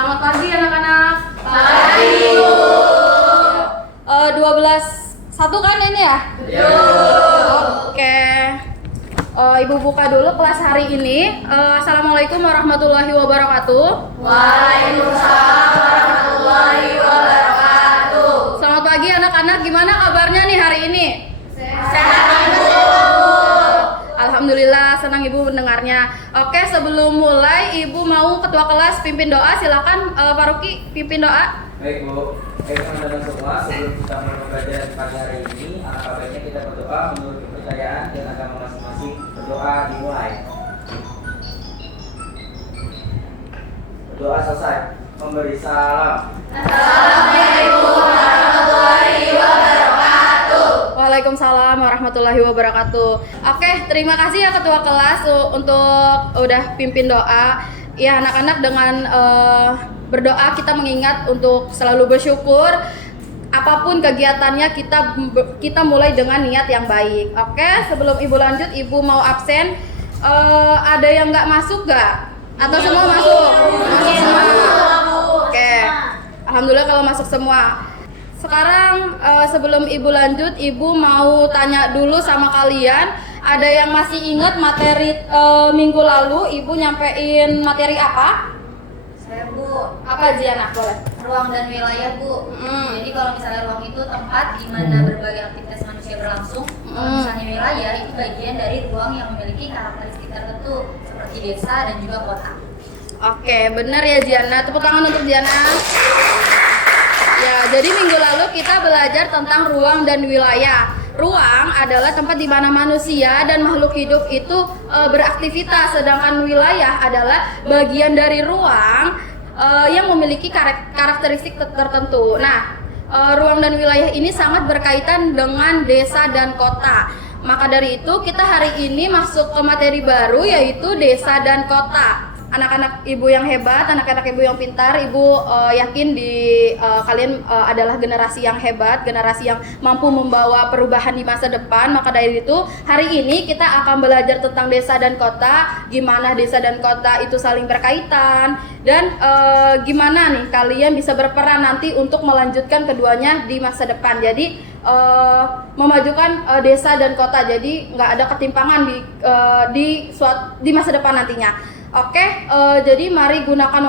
Selamat pagi anak-anak. Pagi, Ibu. 12.1 kan ini ya? Yo. Oke. Ibu buka dulu kelas hari ini. Assalamualaikum warahmatullahi wabarakatuh. Waalaikumsalam warahmatullahi wabarakatuh. Selamat pagi anak-anak. Gimana kabarnya nih hari ini? Sehat, Ibu. Alhamdulillah, senang Ibu mendengarnya. Oke, sebelum mulai Ibu mau ketua kelas pimpin doa. Silakan Pak Ruki pimpin doa. Baik Bu, teman-teman semua, sebelum kita mulai pembelajaran pagi hari ini, alangkah baiknya kita berdoa menurut kepercayaan dan agama masing-masing. Berdoa dimulai. Berdoa selesai. Memberi salam. Assalamualaikum warahmatullahi wabarakatuh. Waalaikumsalam warahmatullahi wabarakatuh. Oke, terima kasih ya ketua kelas untuk udah pimpin doa. Ya anak-anak, dengan berdoa kita mengingat untuk selalu bersyukur. Apapun kegiatannya kita mulai dengan niat yang baik. Oke, sebelum Ibu lanjut, Ibu mau absen. Ada yang nggak masuk nggak? Atau semua masuk? Masuk semua. Oke, alhamdulillah kalau masuk semua. Sekarang sebelum Ibu lanjut, Ibu mau tanya dulu sama kalian. Ada yang masih ingat materi minggu lalu Ibu nyampein materi apa? Saya Bu, Apa Jiana? Boleh. ruang dan wilayah Bu. Jadi kalau misalnya ruang itu tempat di mana berbagai aktivitas manusia berlangsung. Kalau misalnya wilayah itu bagian dari ruang yang memiliki karakteristik tertentu seperti desa dan juga kota. Oke, benar ya Jiana. Tepuk tangan untuk Jiana. Ya, jadi minggu lalu kita belajar tentang ruang dan wilayah. Ruang adalah tempat di mana manusia dan makhluk hidup itu beraktivitas, sedangkan wilayah adalah bagian dari ruang yang memiliki karakteristik tertentu. Nah, ruang dan wilayah ini sangat berkaitan dengan desa dan kota. Maka dari itu kita hari ini masuk ke materi baru, yaitu desa dan kota. Anak-anak Ibu yang hebat, anak-anak Ibu yang pintar, Ibu yakin kalian adalah generasi yang hebat, generasi yang mampu membawa perubahan di masa depan. Maka dari itu, hari ini kita akan belajar tentang desa dan kota, gimana desa dan kota itu saling berkaitan, dan gimana nih kalian bisa berperan nanti untuk melanjutkan keduanya di masa depan. Jadi memajukan desa dan kota, jadi nggak ada ketimpangan di masa depan nantinya. Oke, jadi mari gunakan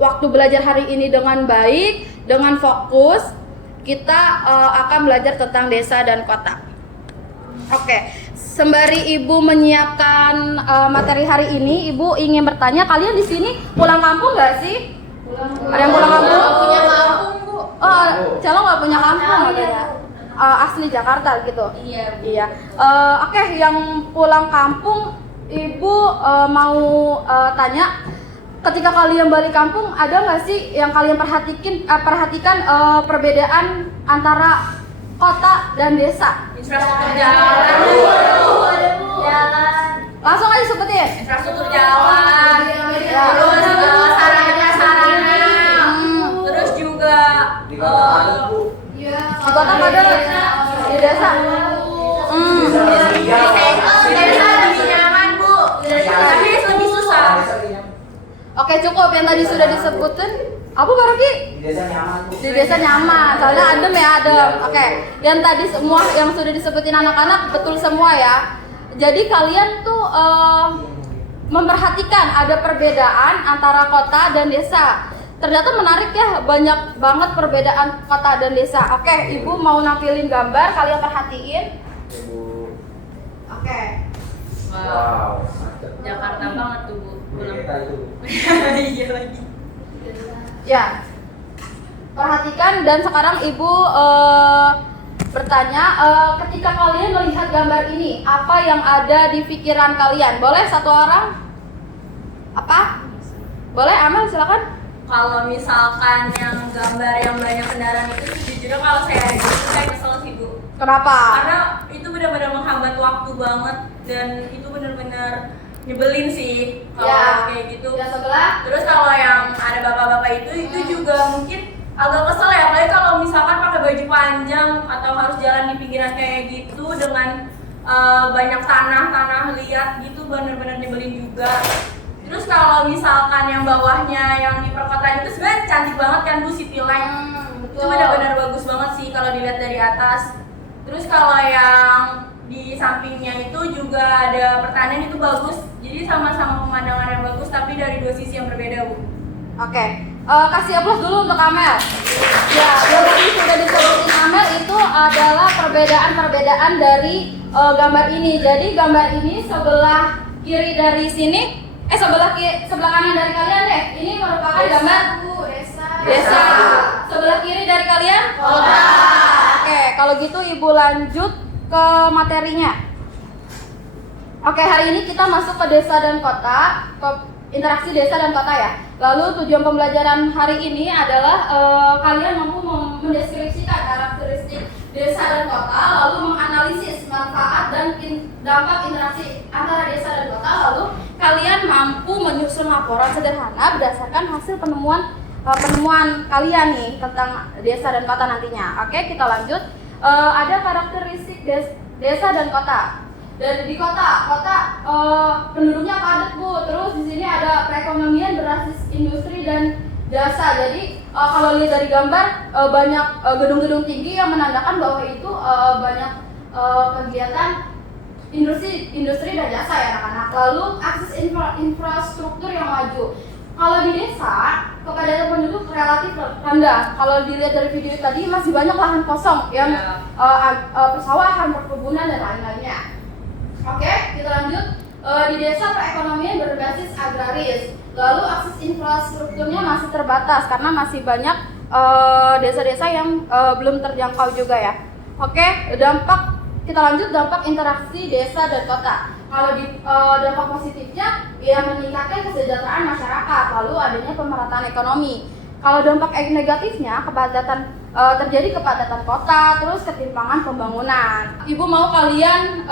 waktu belajar hari ini dengan baik, dengan fokus. Kita akan belajar tentang desa dan kota. Oke, sembari Ibu menyiapkan materi hari ini, Ibu ingin bertanya, kalian di sini pulang kampung nggak sih? Ada yang pulang kampung? Punya kampung Bu. Oh, Calo nggak punya kampung katanya. Asli Jakarta gitu. Iya. Oke, yang pulang kampung, Ibu mau tanya, ketika kalian balik kampung ada nggak sih yang kalian perhatikan perbedaan antara kota dan desa? Infrastruktur jalan. Jalan. Langsung aja sebutin. Infrastruktur jalan. Ya. Terus sarana. Terus juga Di kota ada Bu. Di kota ada, di desa. desa lebih nyaman Bu. Tapi lebih susah. Oke, cukup yang tadi sudah disebutkan. Apa Pak Rocky? Di desa nyaman Bu. Di desa nyaman, soalnya adem ya, adem. Oke, yang tadi semua yang sudah disebutin anak-anak betul semua ya. Jadi kalian tuh memperhatikan ada perbedaan antara kota dan desa. Ternyata menarik ya, banyak banget perbedaan kota dan desa. Oke, Ibu mau nampilin gambar, kalian perhatiin. Bu. Oke. Wow, mantap. Jakarta banget tuh Bu. Kita itu. Iya lagi. Ya. Perhatikan, dan sekarang Ibu bertanya, ketika kalian melihat gambar ini, apa yang ada di pikiran kalian? Boleh satu orang? Apa? Boleh, Amel silakan. Kalau misalkan yang gambar yang banyak kendaraan itu sejujurnya kalau saya ada di situ saya kesel sih Bu. Kenapa? Karena itu benar-benar menghambat waktu banget dan itu benar-benar nyebelin sih kalau Ya. kayak gitu. Yang sebelah? Terus kalau yang ada bapak-bapak itu juga mungkin agak kesel ya, apalagi kalau misalkan pakai baju panjang atau harus jalan di pinggiran kayak gitu dengan banyak tanah liat gitu, benar-benar nyebelin juga. Terus kalau misalkan yang bawahnya yang di perkotaan itu sebenarnya cantik banget kan Bu, City Light. Itu benar-benar bagus banget sih kalau dilihat dari atas. Terus kalau yang di sampingnya itu juga ada pertanian, itu bagus. Jadi sama-sama pemandangan yang bagus tapi dari dua sisi yang berbeda Bu. Oke, kasih aplaus dulu untuk Amel. Ya, yang tadi sudah disebutin Amel itu adalah perbedaan-perbedaan dari gambar ini. Jadi gambar ini sebelah kiri dari sini, sebelah kanan dari kalian deh. Ini merupakan gambar desa. Sebelah kiri dari kalian? Kota. Oke, kalau gitu Ibu lanjut ke materinya. Oke, hari ini kita masuk ke desa dan kota, ke interaksi desa dan kota ya. Lalu tujuan pembelajaran hari ini adalah kalian mampu mendeskripsikan karakteristik desa dan kota, lalu menganalisis manfaat dan dampak interaksi antara desa dan kota, lalu kalian mampu menyusun laporan sederhana berdasarkan hasil penemuan kalian nih tentang desa dan kota nantinya. Oke, kita lanjut. Ada karakteristik desa dan kota. Dan di kota penduduknya padat Bu. Terus di sini ada perekonomian berbasis industri dan jasa. Jadi kalau lihat dari gambar banyak gedung-gedung tinggi yang menandakan bahwa itu banyak kegiatan industri dan jasa ya anak-anak. Lalu akses infrastruktur yang maju. Kalau di desa kepadatan penduduk relatif rendah. Kalau dilihat dari video tadi masih banyak lahan kosong yang persawahan, perkebunan dan lain-lainnya. Oke, kita lanjut. Di desa perekonomian berbasis agraris. Lalu akses infrastrukturnya masih terbatas karena masih banyak desa-desa yang belum terjangkau juga ya. Oke, kita lanjut dampak interaksi desa dan kota. Kalau di dampak positifnya ya meningkatkan kesejahteraan masyarakat, lalu adanya pemerataan ekonomi. Kalau dampak negatifnya terjadi kepadatan kota, terus ketimpangan pembangunan. Ibu mau kalian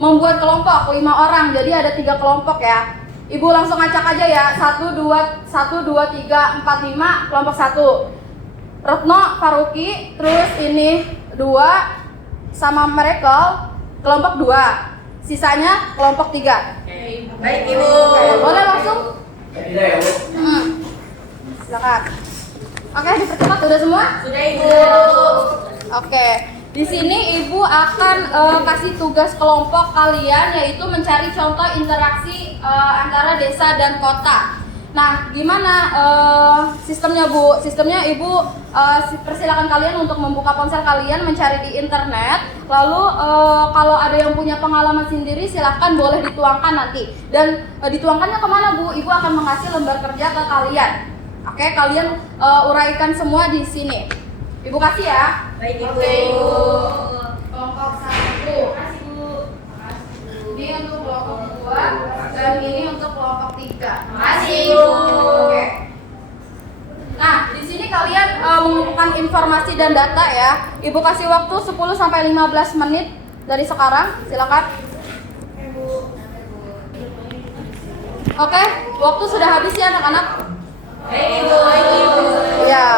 membuat kelompok 5 orang, jadi ada 3 kelompok ya. Ibu langsung acak aja ya, 1, 2, 3, 4, 5, kelompok 1. Retno, Faruki, terus ini 2 sama Miracle, kelompok 2. Sisanya kelompok 3. Oke, baik Ibu. Boleh langsung? Tidak ya Bu? Silakan. Oke, dipercepat sudah semua? Sudah Ibu. Oke. Di sini Ibu akan kasih tugas kelompok kalian yaitu mencari contoh interaksi antara desa dan kota. Nah, gimana sistemnya Bu? Sistemnya Ibu persilakan kalian untuk membuka ponsel kalian, mencari di internet. Lalu kalau ada yang punya pengalaman sendiri silahkan boleh dituangkan nanti. Dan dituangkannya kemana Bu? Ibu akan mengasih lembar kerja ke kalian. Oke, kalian uraikan semua di sini. Ibu kasih ya. Baik Ibu. Oke, Ibu. Kelompok 1. Kasih Bu. Ini untuk kelompok 2 dan ini untuk kelompok 3. Makasih Ibu. Oke. Nah, di sini kalian mengumpulkan informasi dan data ya. Ibu kasih waktu 10 sampai 15 menit dari sekarang. Silakan. Oke, waktu sudah habis ya anak-anak. Baik Ibu. Baik Ibu. Ya.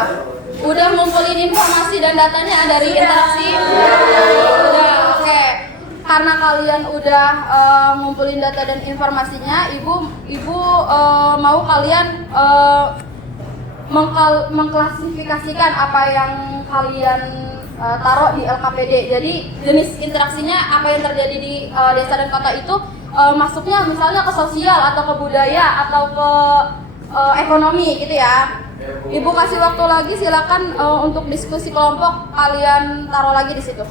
Udah ngumpulin informasi dan datanya dari interaksi? Udah, oke. Karena kalian udah ngumpulin data dan informasinya, ibu mau kalian mengklasifikasikan apa yang kalian taruh di LKPD. Jadi jenis interaksinya apa yang terjadi di desa dan kota itu masuknya misalnya ke sosial atau ke budaya atau ke ekonomi gitu ya. Ibu kasih waktu lagi, silakan untuk diskusi kelompok kalian taruh lagi di situ.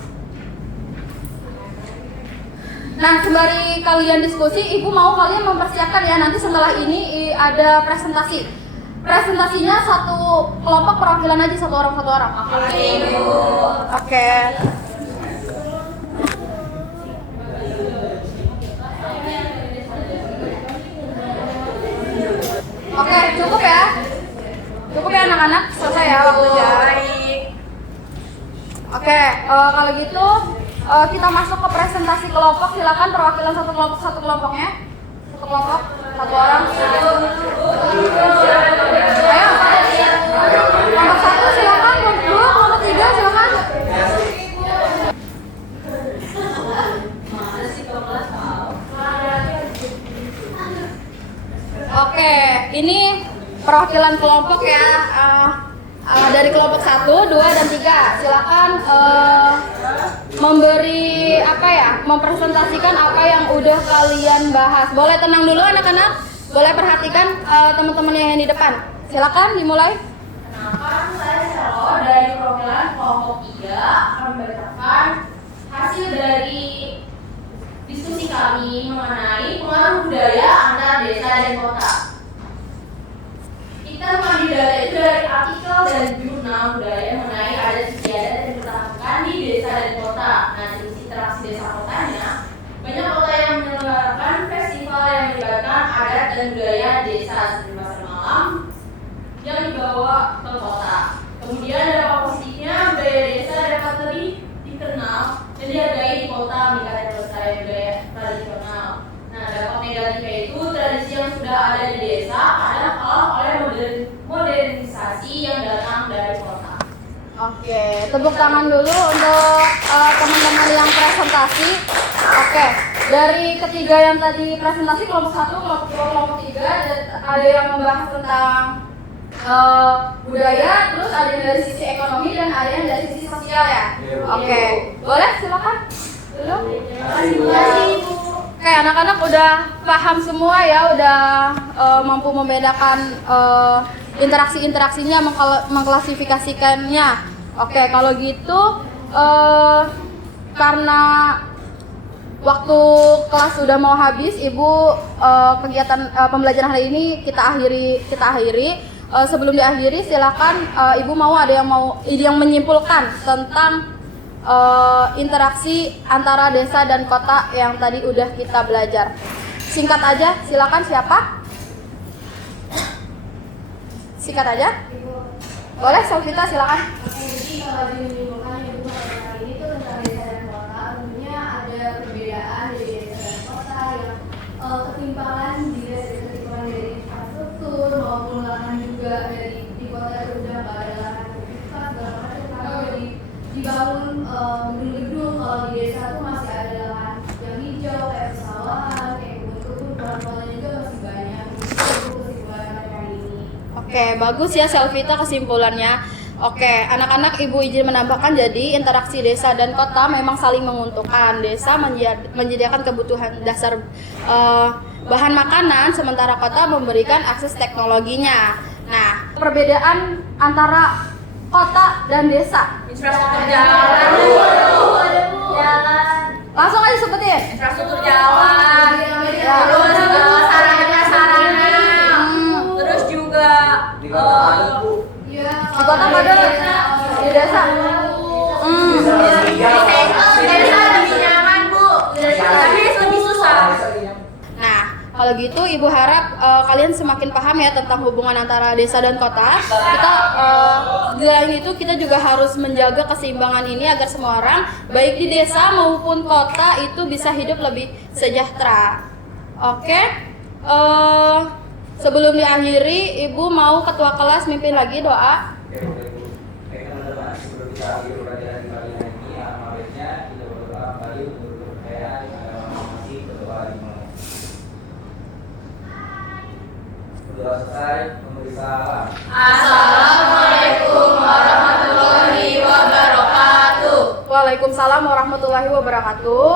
Nah, sembari kalian diskusi, Ibu mau kalian mempersiapkan ya, nanti setelah ini ada presentasi. Presentasinya satu kelompok perwakilan aja, satu orang. Oke Ibu. Oke. Oke, cukup ya. Cukup ya anak-anak, selesai ya waktunya. Baik. Oke, kalau gitu kita masuk ke presentasi kelompok. Silakan perwakilan satu kelompoknya. Satu kelompok, satu orang. Ayo. Kelompok 1 silakan, kelompok 2, kelompok 3 silakan. perwakilan kelompok ya. Dari kelompok 1, 2, dan 3. Silakan memberi mempresentasikan apa yang udah kalian bahas. Boleh tenang dulu anak-anak. Boleh perhatikan teman-teman yang di depan. Silakan dimulai. Kenalkan, saya Selo dari perwakilan kelompok 3 akan membacakan hasil dari diskusi kami mengenai pengaruh budaya antara desa dan kota. Kita mengambil data itu dari artikel dan jurnal budaya mengenai adat istiadat yang dipertahankan di desa dan kota. Nah, jenis interaksi desa kotanya, banyak kota yang menyelenggarakan festival yang melibatkan adat dan budaya desa seperti pasar malam yang dibawa ke kota. Kemudian dampak positifnya budaya desa dapat lebih dikenal dan dihargai di kota meningkatkan pelestarian budaya tradisional. Nah, dampak negatifnya itu tradisi yang sudah ada di desa kadang kalah oleh modernisasi yang datang dari kota. Oke, tepuk tangan dulu untuk teman-teman yang presentasi. Oke, dari ketiga yang tadi presentasi, kelompok 1, kelompok 2, kelompok 3, ada yang membahas tentang budaya, terus ada yang dari sisi ekonomi dan ada yang dari sisi sosial ya. Oke, boleh silakan dulu. Terima kasih Ibu. Oke, anak-anak udah paham semua ya, udah mampu membedakan interaksi-interaksinya, mengklasifikasikannya. Oke, kalau gitu karena waktu kelas sudah mau habis, Ibu kegiatan pembelajaran hari ini kita akhiri. Sebelum diakhiri, silakan Ibu ada yang menyimpulkan tentang interaksi antara desa dan kota yang tadi udah kita belajar. Singkat aja, silakan siapa? Singkat aja. Boleh, Sofita silakan. Jadi kalau menyimpulkan Ibu hari ini tuh tentang desa dan kota, tentunya ada perbedaan dari desa dan kota yang ketimpangan dari infrastruktur maupun lahan juga dari di kota itu udah nggak ada lahan terbuka segala macam karena udah dibangun gedung-gedung. Kalau di desa tuh masih ada lahan yang hijau kayak persawahan, kayak kebun-kebun, pohon-pohon juga masih banyak. Itu kesimpulan hari ini. Oke, bagus ya Selvita kesimpulannya. Oke, anak-anak Ibu izin menambahkan, jadi interaksi desa dan kota memang saling menguntungkan. Desa menyediakan kebutuhan dasar bahan makanan, sementara kota memberikan akses teknologinya. Nah, perbedaan antara kota dan desa. Infrastruktur jalan. Langsung aja sebutin. Infrastruktur jalan. Ya. Terus sarana. Terus juga Di kota ada Bu. Iya, Di kota ada, di desa. desa lebih nyaman Bu. Tapi lebih susah. Nah, kalau gitu Ibu harap kalian semakin paham ya tentang hubungan antara desa dan kota. Kita selain itu kita juga harus menjaga keseimbangan ini agar semua orang baik di desa maupun kota itu bisa hidup lebih sejahtera. Oke. Sebelum diakhiri, Ibu mau ketua kelas mimpin lagi doa. Oke, boleh Bu. Baik teman-teman, sebelum kita akhiri pelajaran kali ini, alangkah baiknya kita berdoa kembali untuk kepercayaan yang ada masing-masing berdoa dimulai. Berdoa selesai, memberi salam. Assalamualaikum warahmatullahi wabarakatuh. Waalaikumsalam warahmatullahi wabarakatuh.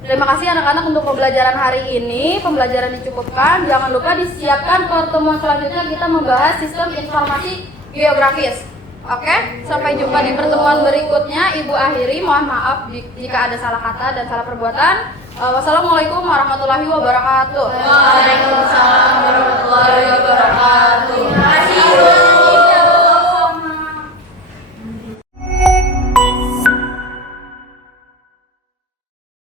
Terima kasih anak-anak untuk pembelajaran hari ini. Pembelajaran dicukupkan. Jangan lupa disiapkan pertemuan selanjutnya kita membahas sistem informasi geografis. Oke, sampai jumpa di pertemuan berikutnya. Ibu akhiri, mohon maaf jika ada salah kata dan salah perbuatan. Wassalamualaikum warahmatullahi wabarakatuh. Waalaikumsalam warahmatullahi wabarakatuh. Terima kasih.